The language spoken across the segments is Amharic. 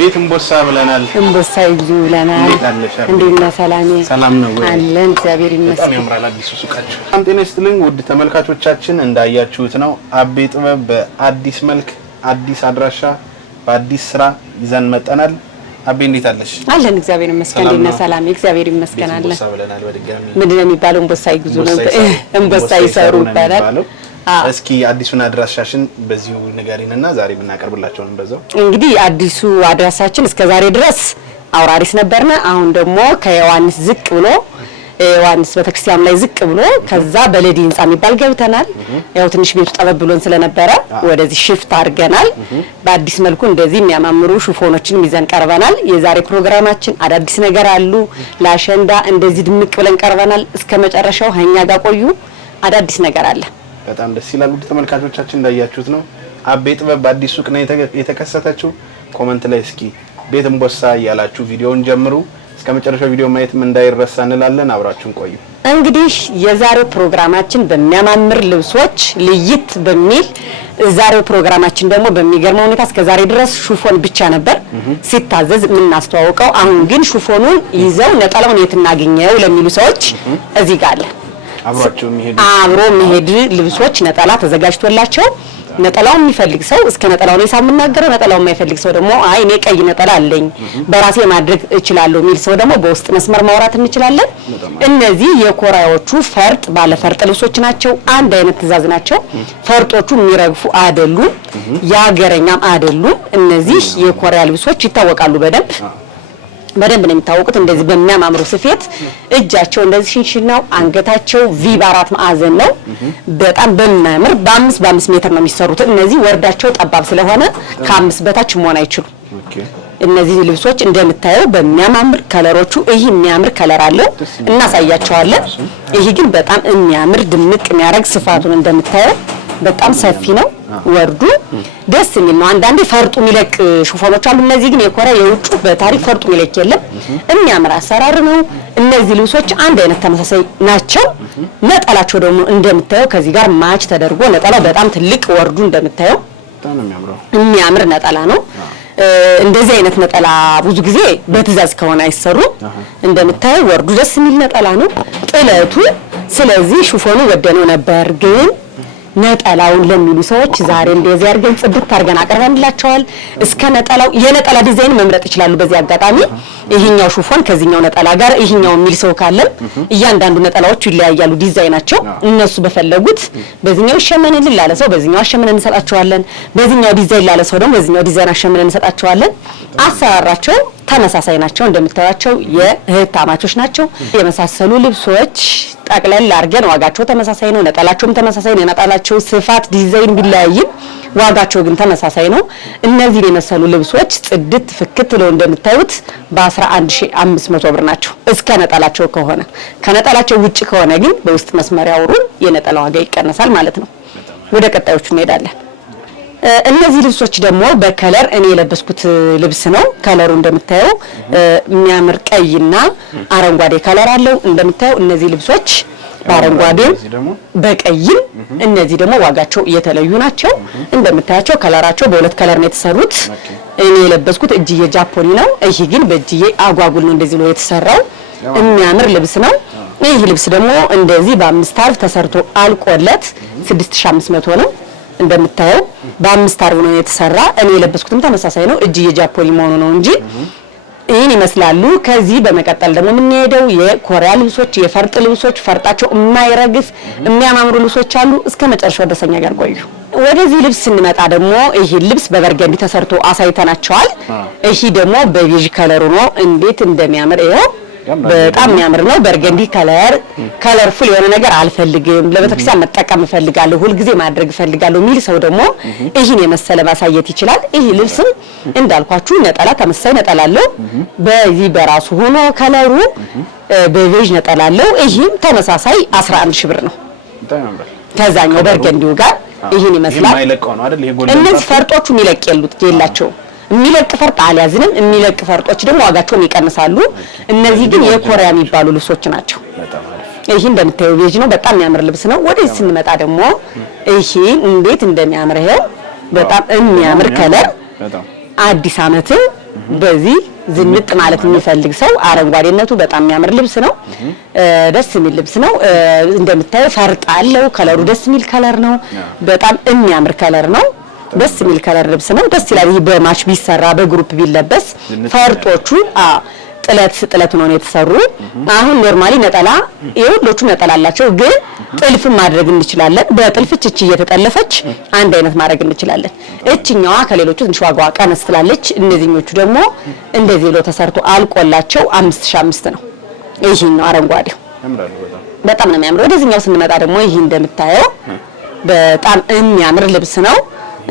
ቤት እንቦሳ ብለናል። እንቦሳ ይዙ ብለናል። እንዴት ነህ ሰላሜ? ሰላም ነው ወይ? አለን እግዚአብሔር ይመስገን። በጣም ያምራል አዲሱ ሱቃችሁ። በጣም ጤና ይስጥልኝ ውድ ተመልካቾቻችን፣ እንዳያችሁት ነው አቤ ጥበብ በአዲስ መልክ አዲስ አድራሻ በአዲስ ስራ ይዘን መጠናል። አቤ እንዴት አለሽ? አለን እግዚአብሔር ይመስገን። እንዴት ነህ ሰላሜ? እግዚአብሔር ይመስገን አለን። እንቦሳ ብለናል። በድጋሚ ምንድን ነው የሚባለው? እንቦሳ ይዙ ነው እንቦሳ ይሰሩ ይባላል። እስኪ አዲሱን አድራሻሽን በዚሁ ንገሪንና ዛሬ የምናቀርብላችሁ ነው በዛው። እንግዲህ አዲሱ አድራሻችን እስከ ዛሬ ድረስ አውራሪስ ነበርና አሁን ደግሞ ከዮሐንስ ዝቅ ብሎ ዮሐንስ ቤተክርስቲያን ላይ ዝቅ ብሎ ከዛ በለዲ ህንጻ የሚባል ገብተናል። ያው ትንሽ ቤቱ ጠበብ ብሎን ስለነበረ ወደዚህ ሽፍት አድርገናል። በአዲስ መልኩ እንደዚህ የሚያማምሩ ሹፎኖችን ይዘን ቀርበናል። የዛሬ ፕሮግራማችን አዳዲስ ነገር አሉ። ለአሸንዳ እንደዚህ ድምቅ ብለን ቀርበናል። እስከ መጨረሻው ሀኛ ጋር ቆዩ። አዳዲስ ነገር አለ። በጣም ደስ ይላል። ውድ ተመልካቾቻችን እንዳያችሁት ነው አቤ ጥበብ በአዲስ ሱቅ ነው የተከሰተችው። ኮሜንት ላይ እስኪ ቤት እንቦሳ ያላችሁ ቪዲዮውን ጀምሩ። እስከ መጨረሻው ቪዲዮ ማየትም እንዳይረሳ እንላለን። አብራችሁን ቆዩ። እንግዲህ የዛሬው ፕሮግራማችን በሚያማምር ልብሶች ልይት በሚል ዛሬው ፕሮግራማችን ደግሞ በሚገርመው ሁኔታ እስከ ዛሬ ድረስ ሹፎን ብቻ ነበር ሲታዘዝ የምናስተዋውቀው። አሁን ግን ሹፎኑን ይዘው ነጠላውን የት እናገኘው ለሚሉ ሰዎች እዚህ ጋር አለ። አብሮ መሄድ ልብሶች ነጠላ ተዘጋጅቶላቸው ነጠላው የሚፈልግ ሰው እስከ ነጠላው ነው ሳምናገረው። ነጠላው የማይፈልግ ሰው ደግሞ አይ እኔ ቀይ ነጠላ አለኝ በራሴ ማድረግ እችላለሁ የሚል ሰው ደግሞ በውስጥ መስመር ማውራት እንችላለን። እነዚህ የኮራዮቹ ፈርጥ ባለ ፈርጥ ልብሶች ናቸው። አንድ አይነት ትእዛዝ ናቸው። ፈርጦቹ የሚረግፉ አይደሉም፣ ያገረኛም አይደሉም። እነዚህ የኮሪያ ልብሶች ይታወቃሉ በደንብ ነው የሚታወቁት። እንደዚህ በሚያማምሩ ስፌት እጃቸው እንደዚህ ሽንሽናው አንገታቸው ቪ በአራት ማዕዘን ነው። በጣም በሚያምር በ5 ሜትር ነው የሚሰሩት። እነዚህ ወርዳቸው ጠባብ ስለሆነ ከ5 በታች መሆን አይችሉም። እነዚህ ልብሶች እንደምታየው በሚያማምር ከለሮቹ ይሄ የሚያምር ከለር አለው እናሳያቸዋለን። ይሄ ግን በጣም የሚያምር ድምቅ የሚያረግ ስፋቱን እንደምታየው በጣም ሰፊ ነው። ወርዱ ደስ የሚል ነው። አንዳንዴ ፈርጡ የሚለቅ ሹፎኖች አሉ። እነዚህ ግን የኮሪያ የውጭ በታሪክ ፈርጡ የሚለቅ የለም። የሚያምር አሰራር ነው። እነዚህ ልብሶች አንድ አይነት ተመሳሳይ ናቸው። ነጠላቸው ደግሞ እንደምታየው ከዚህ ጋር ማች ተደርጎ ነጠላው በጣም ትልቅ ወርዱ እንደምታየው በጣም የሚያምር ነጠላ ነው። እንደዚህ አይነት ነጠላ ብዙ ጊዜ በትእዛዝ ከሆነ አይሰሩም። እንደምታየው ወርዱ ደስ የሚል ነጠላ ነው። ጥለቱ ስለዚህ ሹፎኑ ወደነው ነበር ግን ነጠላውን ለሚሉ ሰዎች ዛሬ እንደዚህ አድርገን ጽድት አድርገን አቀርበንላቸዋል። እስከ ነጠላው የነጠላ ዲዛይን መምረጥ ይችላሉ። በዚህ አጋጣሚ ይሄኛው ሹፎን ከዚህኛው ነጠላ ጋር ይሄኛው የሚል ሰው ካለ እያንዳንዱ ነጠላዎቹ ይለያያሉ ዲዛይናቸው። እነሱ በፈለጉት በዚህኛው ይሸመንልን ላለ ሰው በዚህኛው አሸምነን እንሰጣቸዋለን። በዚህኛው ዲዛይን ላለ ሰው ደግሞ በዚህኛው ዲዛይን አሸምነን እንሰጣቸዋለን። አሰራራቸው ተመሳሳይ ናቸው። እንደምታዩቸው የእህታማቾች ናቸው። የመሳሰሉ ልብሶች ጠቅለል አድርገን ዋጋቸው ተመሳሳይ ነው። ነጠላቸውም ተመሳሳይ ነው። ነጠላቸው ስፋት ዲዛይን ቢለያይም ዋጋቸው ግን ተመሳሳይ ነው። እነዚህ የመሰሉ ልብሶች ጽድት ፍክት ነው እንደምታዩት በ11500 ብር ናቸው። እስከ ነጠላቸው ከሆነ ከነጠላቸው ውጪ ከሆነ ግን በውስጥ መስመር ያወሩን የነጠላ ዋጋ ይቀነሳል ማለት ነው። ወደ ቀጣዮቹ እንሄዳለን። እነዚህ ልብሶች ደግሞ በከለር እኔ የለበስኩት ልብስ ነው። ከለሩ እንደምታየው የሚያምር ቀይና አረንጓዴ ከለር አለው። እንደምታየው እነዚህ ልብሶች በአረንጓዴም በቀይም እነዚህ ደግሞ ዋጋቸው የተለዩ ናቸው። እንደምታያቸው ከለራቸው በሁለት ከለር ነው የተሰሩት። እኔ የለበስኩት እጅዬ ጃፖኒ ነው። ይሄ ግን በእጅዬ አጓጉል ነው እንደዚህ ነው የተሰራው። የሚያምር ልብስ ነው። ይሄ ልብስ ደግሞ እንደዚህ በ5 አርብ ተሰርቶ አልቆለት 6500 ነው። እንደምታየው በ5 አርብ ነው የተሰራ። እኔ የለበስኩትም ተመሳሳይ ነው። እጅዬ ጃፖኒ መሆኑ ነው እንጂ ይሄን ይመስላሉ። ከዚህ በመቀጠል ደግሞ የምንሄደው የኮሪያ ልብሶች የፈርጥ ልብሶች ፈርጣቸው የማይረግፍ የሚያማምሩ ልብሶች አሉ። እስከ መጨረሻው ደሰኛ ጋር ቆዩ። ወደዚህ ልብስ ስንመጣ ደግሞ ይሄ ልብስ በበርገንዲ ተሰርቶ አሳይተናቸዋል። ይሄ ደግሞ በቤጅ ከለሩ ነው። እንዴት እንደሚያምር ይሄው በጣም የሚያምር ነው። በርገንዲ ከለርፉል የሆነ ነገር አልፈልግም፣ ለቤተክርስቲያን መጠቀም እፈልጋለሁ፣ ሁሉ ጊዜ ማድረግ እፈልጋለሁ የሚል ሰው ደግሞ ይሄን የመሰለ ማሳየት ይችላል። ይሄ ልብስም እንዳልኳችሁ ነጠላ ተመሳሳይ ነጠላ አለው። በዚህ በራሱ ሆኖ ከለሩ በቤጅ ነጠላ አለው። ይሄም ተመሳሳይ 11000 ብር ነው። ከዛኛው በርገንዲው ጋር ይሄን ይመስላል። እነዚህ ፈርጦቹ የሚለቅ የላቸው የሚለቅ ፈርጥ አልያዝንም። የሚለቅ ፈርጦች ደግሞ ዋጋቸውን ይቀንሳሉ። እነዚህ ግን የኮሪያ የሚባሉ ልብሶች ናቸው። ይሄ እንደምታየው ቤጅ ነው። በጣም የሚያምር ልብስ ነው። ወደዚህ ስንመጣ ደግሞ ይሄ እንዴት እንደሚያምር ይሄው በጣም የሚያምር ከለር አዲስ አመት በዚህ ዝንጥ ማለት የሚፈልግ ሰው አረንጓዴነቱ በጣም የሚያምር ልብስ ነው። ደስ የሚል ልብስ ነው። እንደምታየው ፈርጥ አለው። ከለሩ ደስ የሚል ከለር ነው። በጣም የሚያምር ከለር ነው። ደስ የሚል ከለር ልብስ ነው። ደስ ይላል። ይሄ በማች ቢሰራ በግሩፕ ቢለበስ ፈርጦቹ ጥለት ነው የተሰሩ። አሁን ኖርማሊ ነጠላ የሁሎቹ ነጠላ አላቸው፣ ግን ጥልፍ ማድረግ እንችላለን። በጥልፍ እቺ እየተጠለፈች አንድ አይነት ማድረግ እንችላለን። እቺኛዋ ከሌሎቹ ትንሽ ዋጋዋ ቀነስ ትላለች። እነዚህኞቹ ደግሞ እንደዚህ ብሎ ተሰርቶ አልቆላቸው 5005 ነው። ይሄኛው አረንጓዴው በጣም ነው የሚያምረው። ወደዚህኛው ስንመጣ ደግሞ ይሄ እንደምታየው በጣም የሚያምር ልብስ ነው።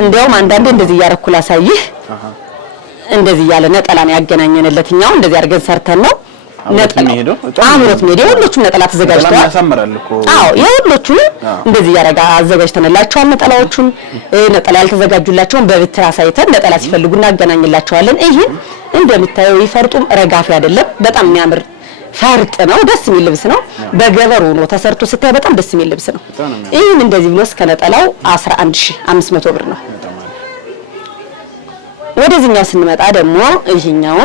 እንደውም አንዳንዴ እንደዚህ ያረኩ ላሳይህ። እንደዚህ ያለ ነጠላ ነው ያገናኘንለትኛው። እንደዚህ አድርገን ሰርተን ነው ነጠላ አምሮት ሜዲ ሁሉም ነጠላ ተዘጋጅተዋል። አዎ የሁሉም እንደዚህ ያረጋ አዘጋጅተንላቸዋል። ነጠላዎቹን ነጠላ ያልተዘጋጁላቸውን በብትር አሳይተን ነጠላ ሲፈልጉ እናገናኝላቸዋለን። ይሄን እንደምታየው ይፈርጡም ረጋፊ አይደለም፣ በጣም የሚያምር ፈርጥ ነው። ደስ የሚል ልብስ ነው። በገበሩ ነው ተሰርቶ ስታይ በጣም ደስ የሚል ልብስ ነው። ይሄን እንደዚህ ብሎ እስከ ነጠላው 11500 ብር ነው። ወደዚህኛው ስንመጣ ደግሞ ይሄኛው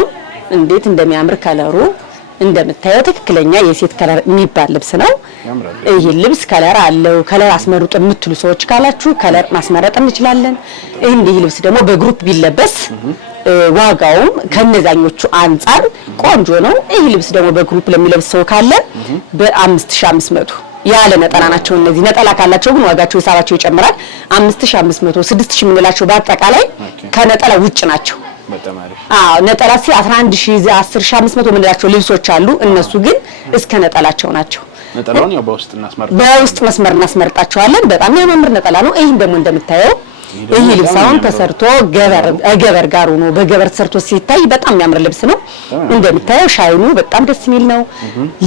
እንዴት እንደሚያምር ከለሩ እንደምታየው ትክክለኛ የሴት ከለር የሚባል ልብስ ነው። ይሄ ልብስ ከለር አለው። ከለር አስመርጡ የምትሉ ሰዎች ካላችሁ ከለር ማስመረጥ እንችላለን። ይሄ ልብስ ደግሞ በግሩፕ ቢለበስ ዋጋውም ከነዛኞቹ አንፃር ቆንጆ ነው። ይሄ ልብስ ደግሞ በግሩፕ ለሚለብስ ሰው ካለ በ5500 ያለ ነጠላ ናቸው። እነዚህ ነጠላ ካላቸው ግን ዋጋቸው ሂሳባቸው ይጨምራል። 5500 6000 ምንላቸው በአጠቃላይ ከነጠላ ውጭ ናቸው። ነጠላ 11000 10500 ምንላቸው ልብሶች አሉ። እነሱ ግን እስከ ነጠላቸው ናቸው። ነጠላውን ያው በውስጥ መስመር እናስመርጣቸዋለን። በጣም የሚያምር ነጠላ ነው። ይሄን ደግሞ እንደምታየው ይሄ ልብሳውን ተሰርቶ ገበር ጋር ሆኖ በገበር ተሰርቶ ሲታይ በጣም የሚያምር ልብስ ነው። እንደምታየው ሻይኑ በጣም ደስ የሚል ነው።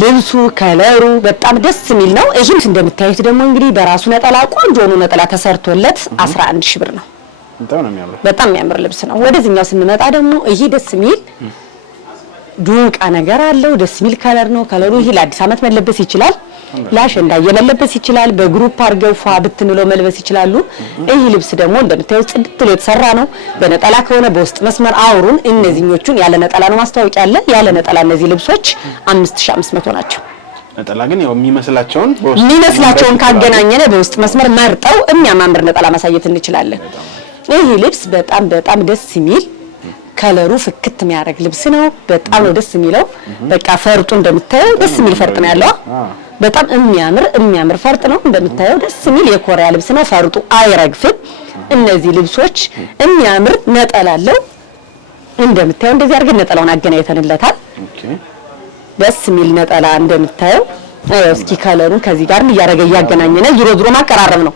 ልብሱ ከለሩ በጣም ደስ የሚል ነው። ይሄን እንደምታዩት ደግሞ እንግዲህ በራሱ ነጠላ ቆንጆ ሆኖ ነጠላ ተሰርቶለት 11000 ብር ነው። በጣም የሚያምር ልብስ ነው። ወደዚህኛው ስንመጣ ደግሞ ይሄ ደስ የሚል ዱንቃ ነገር አለው። ደስ የሚል ከለር ነው። ከለሩ ይሄ ለአዲስ ዓመት መለበስ ይችላል። ለአሸንዳ መለበስ ይችላል። በግሩፕ አድርገው ፏ ብትንለው መልበስ ይችላሉ። ይሄ ልብስ ደግሞ እንደምታዩት ጽድት ብሎ የተሰራ ነው። በነጠላ ከሆነ በውስጥ መስመር አውሩን። እነዚህኞቹን ያለ ነጠላ ነው ማስተዋወቅ ያለ። ያለ ነጠላ እነዚህ ልብሶች 5500 ናቸው። ነጠላ ግን ያው የሚመስላቸውን ካገናኘነ በውስጥ መስመር መርጠው የሚያማምር ነጠላ ማሳየት እንችላለን። ይሄ ልብስ በጣም ደስ የሚል ከለሩ ፍክት የሚያደርግ ልብስ ነው። በጣም ነው ደስ የሚለው። በቃ ፈርጡ እንደምታየው ደስ የሚል ፈርጥ ነው ያለው። በጣም የሚያምር ፈርጥ ነው። እንደምታየው ደስ የሚል የኮሪያ ልብስ ነው። ፈርጡ አይረግፍም። እነዚህ ልብሶች የሚያምር ነጠላ አለው። እንደምታየው እንደዚህ አድርገን ነጠላውን አገናኝተንለታል። ደስ የሚል ነጠላ እንደምታየው እስኪ ከለሩን ከዚህ ጋር እያገናኘነ ዙሮ ማቀራረብ ነው።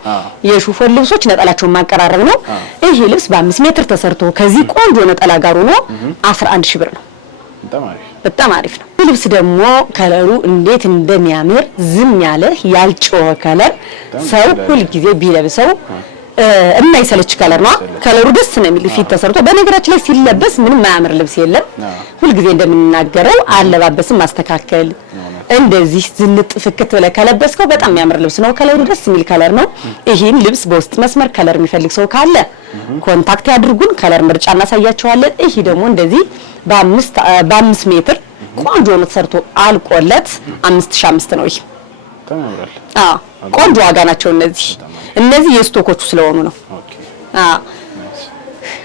የሹፌር ልብሶች ነጠላቸውን ማቀራረብ ነው። ይሄ ልብስ በ5 ሜትር ተሰርቶ ከዚህ ቆንጆ ነጠላ ጋር ሆኖ 11000 ብር ነው። በጣም አሪፍ ነው። ይህ ልብስ ደግሞ ከለሩ እንዴት እንደሚያምር ዝም ያለ ያልጮኸ ከለር ሰው ሁሉ ጊዜ ቢለብሰው የማይሰለች ከለር ነው። ከለሩ ደስ ነው የሚል ፊት ተሰርቶ በነገራችን ላይ ሲለበስ ምንም ማያምር ልብስ የለም። ሁሉ ጊዜ እንደምንናገረው አለባበስን ማስተካከል እንደዚህ ዝንጥ ፍክት ብለህ ከለበስከው በጣም የሚያምር ልብስ ነው። ከለሩ ደስ የሚል ከለር ነው። ይሄን ልብስ በውስጥ መስመር ከለር የሚፈልግ ሰው ካለ ኮንታክት ያድርጉን። ከለር ምርጫ እናሳያቸዋለን። ይሄ ደግሞ እንደዚህ በ5 ሜትር ቆንጆ ነው ተሰርቶ አልቆለት 5500 ነው። ይሄ ተማምራል። ቆንጆ ዋጋ ናቸው። እነዚህ የስቶኮቹ ስለሆኑ ነው።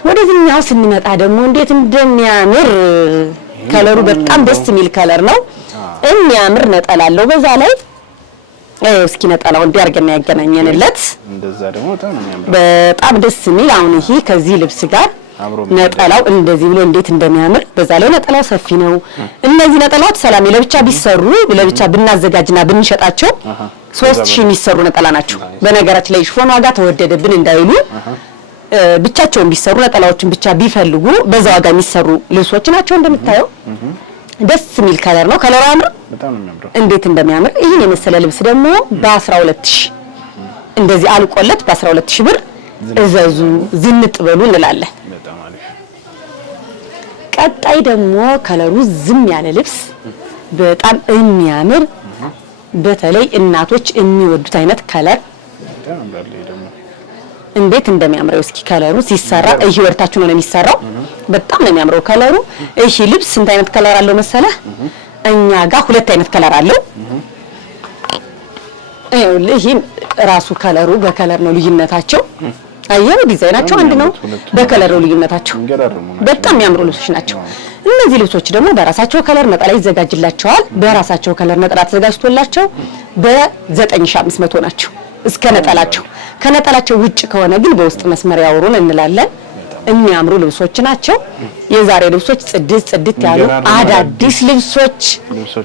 ወደዚህኛው ስንመጣ ደግሞ እንዴት እንደሚያምር ከለሩ በጣም ደስ የሚል ከለር ነው። የሚያምር ነጠላ አለው። በዛ ላይ እስኪ ነጠላው እንዲያርገና ያገናኘንለት እንደዛ ደግሞ በጣም ደስ የሚል አሁን ይሄ ከዚህ ልብስ ጋር ነጠላው እንደዚህ ብሎ እንዴት እንደሚያምር በዛ ላይ ነጠላው ሰፊ ነው። እነዚህ ነጠላዎች ሰላም ለብቻ ቢሰሩ ለብቻ ብናዘጋጅና ብንሸጣቸው 3000 የሚሰሩ ነጠላ ናቸው። በነገራችን ላይ ሽፎን ዋጋ ተወደደብን እንዳይሉ ብቻቸውን ቢሰሩ ነጠላዎችን ብቻ ቢፈልጉ በዛ ዋጋ የሚሰሩ ልብሶች ናቸው። እንደምታየው ደስ የሚል ከለር ነው። ከለሩ ያምር በጣም ነው የሚያምረው። እንዴት እንደሚያምር ይሄን የመሰለ ልብስ ደግሞ በ12000 እንደዚህ አልቆለት በ12000 ብር እዘዙ ዝንጥ በሉ እንላለን። በጣም አሪፍ። ቀጣይ ደግሞ ከለሩ ዝም ያለ ልብስ በጣም የሚያምር በተለይ እናቶች የሚወዱት አይነት ከለር እንዴት እንደሚያምረው እስኪ ከለሩ ሲሰራ ይሄ ወርታችሁ ነው የሚሰራው በጣም ነው የሚያምረው ከለሩ ይሄ ልብስ ስንት አይነት ከለር አለው መሰለህ እኛ ጋር ሁለት አይነት ከለር አለው ይሄ ራሱ ከለሩ በከለር ነው ልዩነታቸው አየው ዲዛይናቸው አንድ ነው በከለር ነው ልዩነታቸው በጣም የሚያምሩ ልብሶች ናቸው እነዚህ ልብሶች ደግሞ በራሳቸው ከለር ነጠላ ይዘጋጅላቸዋል በራሳቸው ከለር ነጠላ ተዘጋጅቶላቸው በ9500 ናቸው እስከ ነጠላቸው ከነጠላቸው ውጭ ከሆነ ግን በውስጥ መስመር ያወሩን እንላለን የሚያምሩ ልብሶች ናቸው የዛሬ ልብሶች ጽድት ያሉ አዳዲስ ልብሶች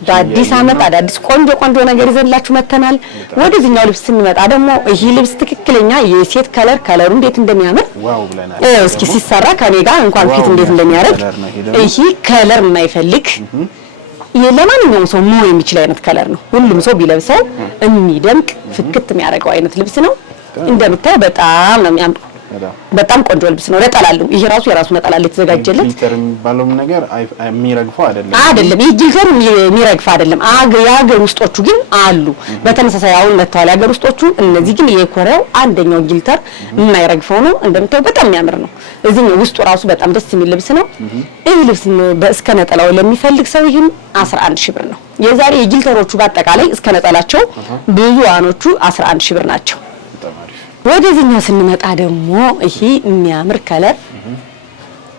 በአዲስ አመት አዳዲስ ቆንጆ ነገር ይዘንላችሁ መተናል ወደዚህኛው ልብስ ስንመጣ ደግሞ ይሄ ልብስ ትክክለኛ የሴት ከለሩ እንዴት እንደሚያምር ዋው ብለናል እስኪ ሲሰራ ከኔ ጋር እንኳን ፊት እንዴት እንደሚያደርግ ይሄ ከለር የማይፈልግ ለማንኛውም ሰው መሆን የሚችል አይነት ከለር ነው ሁሉም ሰው ቢለብሰው የሚደምቅ ፍክት የሚያደርገው አይነት ልብስ ነው እንደምታዩ በጣም ነው የሚያምር በጣም ቆንጆ ልብስ ነው ነጠላለው ይሄ ራሱ የራሱ ነጠላል የተዘጋጀለት ጊልተር የሚባለው ነገር የሚረግፈው አይደለም ይሄ ጊልተሩ የሚረግፍ አይደለም የሀገር ውስጦቹ ግን አሉ በተመሳሳይ አሁን መተዋል የሀገር ውስጦቹ እነዚህ ግን የኮሪያው አንደኛው ጊልተር የማይረግፈው ነው እንደምታዩ በጣም የሚያምር ነው እዚህኛው ውስጡ ራሱ በጣም ደስ የሚል ልብስ ነው ይሄ ልብስ በእስከ ነጠላው ለሚፈልግ ሰው ይሄን 11000 ብር ነው የዛሬ የጊልተሮቹ በአጠቃላይ እስከ ነጠላቸው ብዙዋኖቹ 11000 ብር ናቸው ወደዚህኛው ስንመጣ ደግሞ ይሄ የሚያምር ከለር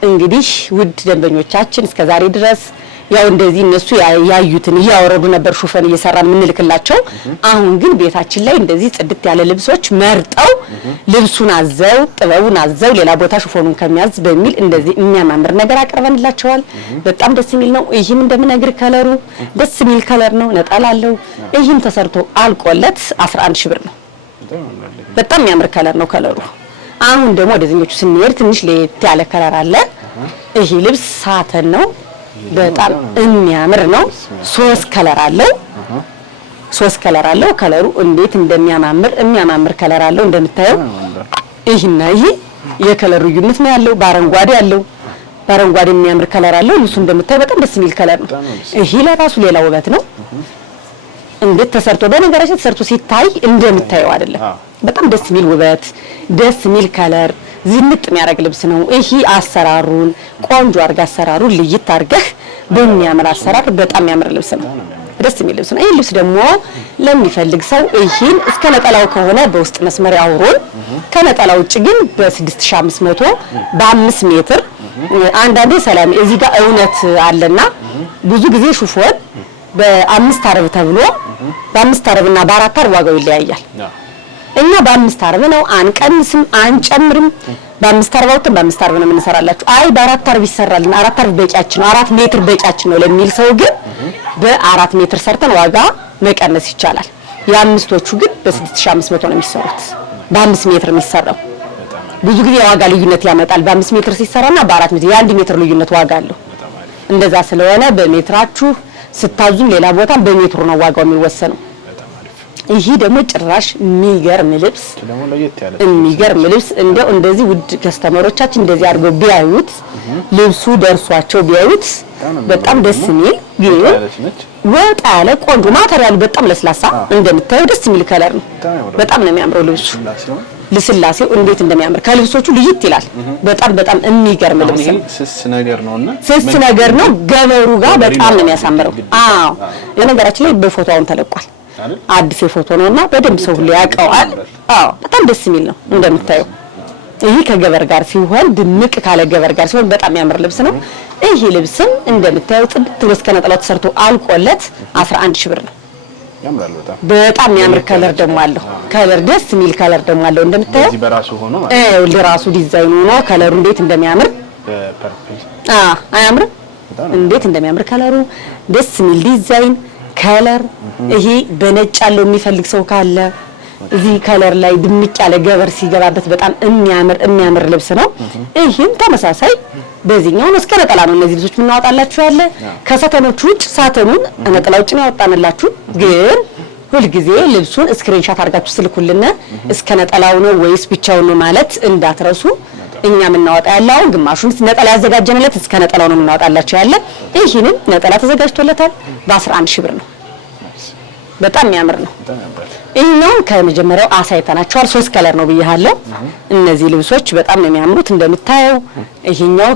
እንግዲህ ውድ ደንበኞቻችን እስከዛሬ ድረስ ያው እንደዚህ እነሱ ያዩትን ያወረዱ ነበር ሹፈን እየሰራን ምንልክላቸው አሁን ግን ቤታችን ላይ እንደዚህ ጽድት ያለ ልብሶች መርጠው ልብሱን አዘው ጥበቡን አዘው ሌላ ቦታ ሹፈኑን ከሚያዝ በሚል እንደዚህ የሚያማምር ነገር አቀርበንላቸዋል በጣም ደስ የሚል ነው ይሄም እንደምነግር ከለሩ ደስ የሚል ከለር ነው ነጠላለው ይሄም ተሰርቶ አልቆለት 11000 ብር ነው በጣም የሚያምር ከለር ነው ከለሩ አሁን ደግሞ ወደዚህኞቹ ስንሄድ ትንሽ ለየት ያለ ከለር አለ ይሄ ልብስ ሳተን ነው በጣም የሚያምር ነው 3 ከለር አለው ከለሩ እንዴት የሚያማምር ከለር አለው እንደምታየው ይሄና ይሄ የከለር ልዩነት ነው ያለው በአረንጓዴ የሚያምር ከለር አለው ልብሱ እንደምታየው በጣም ደስ የሚል ከለር ነው ይሄ ለራሱ ሌላ ውበት ነው እንዴት ተሰርቶ በነገራችን ተሰርቶ ሲታይ እንደምታየው አይደለም በጣም ደስ የሚል ውበት ደስ የሚል ከለር ዝንጥ የሚያደርግ ልብስ ነው ይሄ አሰራሩን ቆንጆ አርጋ አሰራሩን ልይት አርገህ በሚያምር አሰራር በጣም የሚያምር ልብስ ነው ደስ የሚል ልብስ ነው ይሄ ልብስ ደግሞ ለሚፈልግ ሰው ይሄን እስከ ነጠላው ከሆነ በውስጥ መስመር ያውሩን ከነጠላው ውጭ ግን በ6500 በ5 ሜትር አንዳንዴ ሰላም እዚህ ጋር እውነት አለና ብዙ ጊዜ ሹፎን በ5 አርብ ተብሎ በ5 አርብና በ4 አርብ ዋጋው ይለያያል እኛ በ5 አርብ ነው አንቀንስም አንጨምርም በ5 አርብ ወጥተን በ5 አርብ ነው የምንሰራላችሁ አይ በ4 አርብ ይሰራልን 4 አርብ በቂያችን ነው 4 ሜትር በቂያችን ነው ለሚል ሰው ግን በ4 ሜትር ሰርተን ዋጋ መቀነስ ይቻላል የአምስቶቹ ግን በ6500 ነው የሚሰሩት በ5 ሜትር የሚሰራው ብዙ ጊዜ ዋጋ ልዩነት ያመጣል በ5 ሜትር ሲሰራና በ4 ሜትር የ1 ሜትር ልዩነት ዋጋ አለው እንደዛ ስለሆነ በሜትራችሁ ስታዙም ሌላ ቦታ በሜትሩ ነው ዋጋው የሚወሰነው ይሄ ደግሞ ጭራሽ የሚገርም ልብስ እንደዚህ ውድ ከስተመሮቻችን እንደዚህ አድርገው ቢያዩት ልብሱ ደርሷቸው ቢያዩት በጣም ደስ የሚል ግን ወጣ ያለ ቆንጆ ማቴሪያሉ በጣም ለስላሳ እንደምታየው ደስ የሚል ከለር ነው በጣም ነው የሚያምረው ልብሱ ለስላሴው እንዴት እንደሚያምር ከልብሶቹ ልይት ይላል በጣም የሚገርም ልብስ ነው ስስ ነገር ነው ገበሩ ጋር በጣም ነው የሚያሳምረው አዎ ለነገራችን ላይ በፎቶውን ተለቋል አዲስ ፎቶ ነውና በደንብ ሰው ሁሉ ያውቀዋል አዎ በጣም ደስ የሚል ነው እንደምታየው ይሄ ከገበር ጋር ሲሆን ድምቅ ካለ ገበር ጋር ሲሆን በጣም የሚያምር ልብስ ነው ይሄ ልብስም እንደምታየው ጽድት ብሎ እስከ ነጠላው ተሰርቶ አልቆለት 11000 ብር ነው በጣም የሚያምር ከለር ደግሞ አለው ከለር ደስ የሚል ከለር ደግሞ አለው እንደምታየው እዚህ በራሱ ሆኖ ማለት ለራሱ ዲዛይን ሆኖ ከለሩ እንዴት እንደሚያምር በፐርፕል አያምር እንዴት እንደሚያምር ከለሩ ደስ የሚል ዲዛይን ከለር ይሄ በነጭ ያለው የሚፈልግ ሰው ካለ እዚህ ከለር ላይ ድምቅ ያለ ገበር ሲገባበት በጣም የሚያምር ልብስ ነው ይሄም ተመሳሳይ በዚህኛው ነው እስከ ነጠላ ነው እነዚህ ልብሶች ምናወጣላችሁ ያለ ከሳተኖቹ ውጭ ሳተኑን ነጠላ ውጭ ነው ያወጣንላችሁ ግን ሁሉ ጊዜ ልብሱን ስክሪንሻት አድርጋችሁ ስልኩልና እስከ ነጠላው ነው ወይስ ብቻውን ነው ማለት እንዳትረሱ እኛ ምናወጣ ያለው ግማሹን ነጠላ ያዘጋጀንለት እስከ ነጠላው ነው ምናወጣላችሁ ያለ ይሄንም ነጠላ ተዘጋጅቶለታል በ11000 ብር ነው በጣም የሚያምር ነው። ይሄኛው ከመጀመሪያው አሳይተናቸዋል 3 ከለር ነው ብያለሁ። እነዚህ ልብሶች በጣም ነው የሚያምሩት እንደምታየው ይሄኛው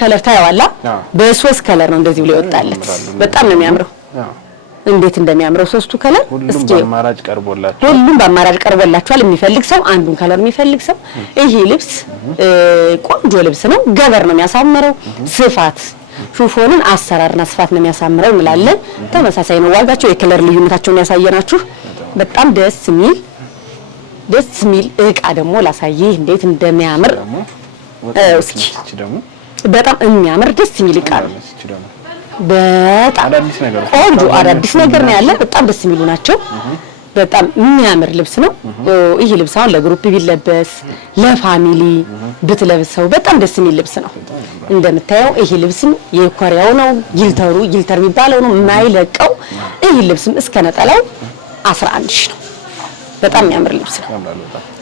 ከለር ታያዋላ በ3 ከለር ነው እንደዚህ ብሎ ይወጣለት በጣም ነው የሚያምረው። እንዴት እንደሚያምረው 3ቱ ከለር እስኪ ሁሉም በአማራጭ ቀርቦላችኋል። የሚፈልግ ሰው አንዱን ከለር የሚፈልግ ሰው ይሄ ልብስ ቆንጆ ልብስ ነው። ገበር ነው የሚያሳምረው ስፋት ሹፎንን አሰራርና ስፋት ነው የሚያሳምረው እንላለን። ተመሳሳይ ነው ዋጋቸው የከለር ልዩነታቸውን ያሳየናችሁ በጣም ደስ የሚል እቃ ደግሞ ላሳይህ እንዴት እንደሚያምር እስኪ በጣም የሚያምር ደስ የሚል እቃ ነው። በጣም ቆንጆ አዳዲስ ነገር ነው ያለ በጣም ደስ የሚሉ ናቸው። በጣም የሚያምር ልብስ ነው። ይሄ ልብስ አሁን ለግሩፕ ቢለበስ ለፋሚሊ ብትለብሰው በጣም ደስ የሚል ልብስ ነው። እንደምታየው ይሄ ልብስም የኮሪያው ነው ጊልተር የሚባለው ነው የማይለቀው። ይሄ ልብስም እስከ ነጠላው 11 ሺህ ነው። በጣም የሚያምር ልብስ ነው።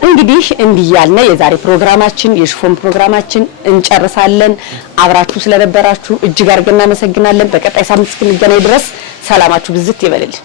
እንግዲህ እንዲያልነ የዛሬ ፕሮግራማችን የሽፎን ፕሮግራማችን እንጨርሳለን። አብራችሁ ስለነበራችሁ እጅግ አድርገን እናመሰግናለን። በቀጣይ ሳምንት እስክንገናኝ ድረስ ሰላማችሁ ብዝት ይበልልን።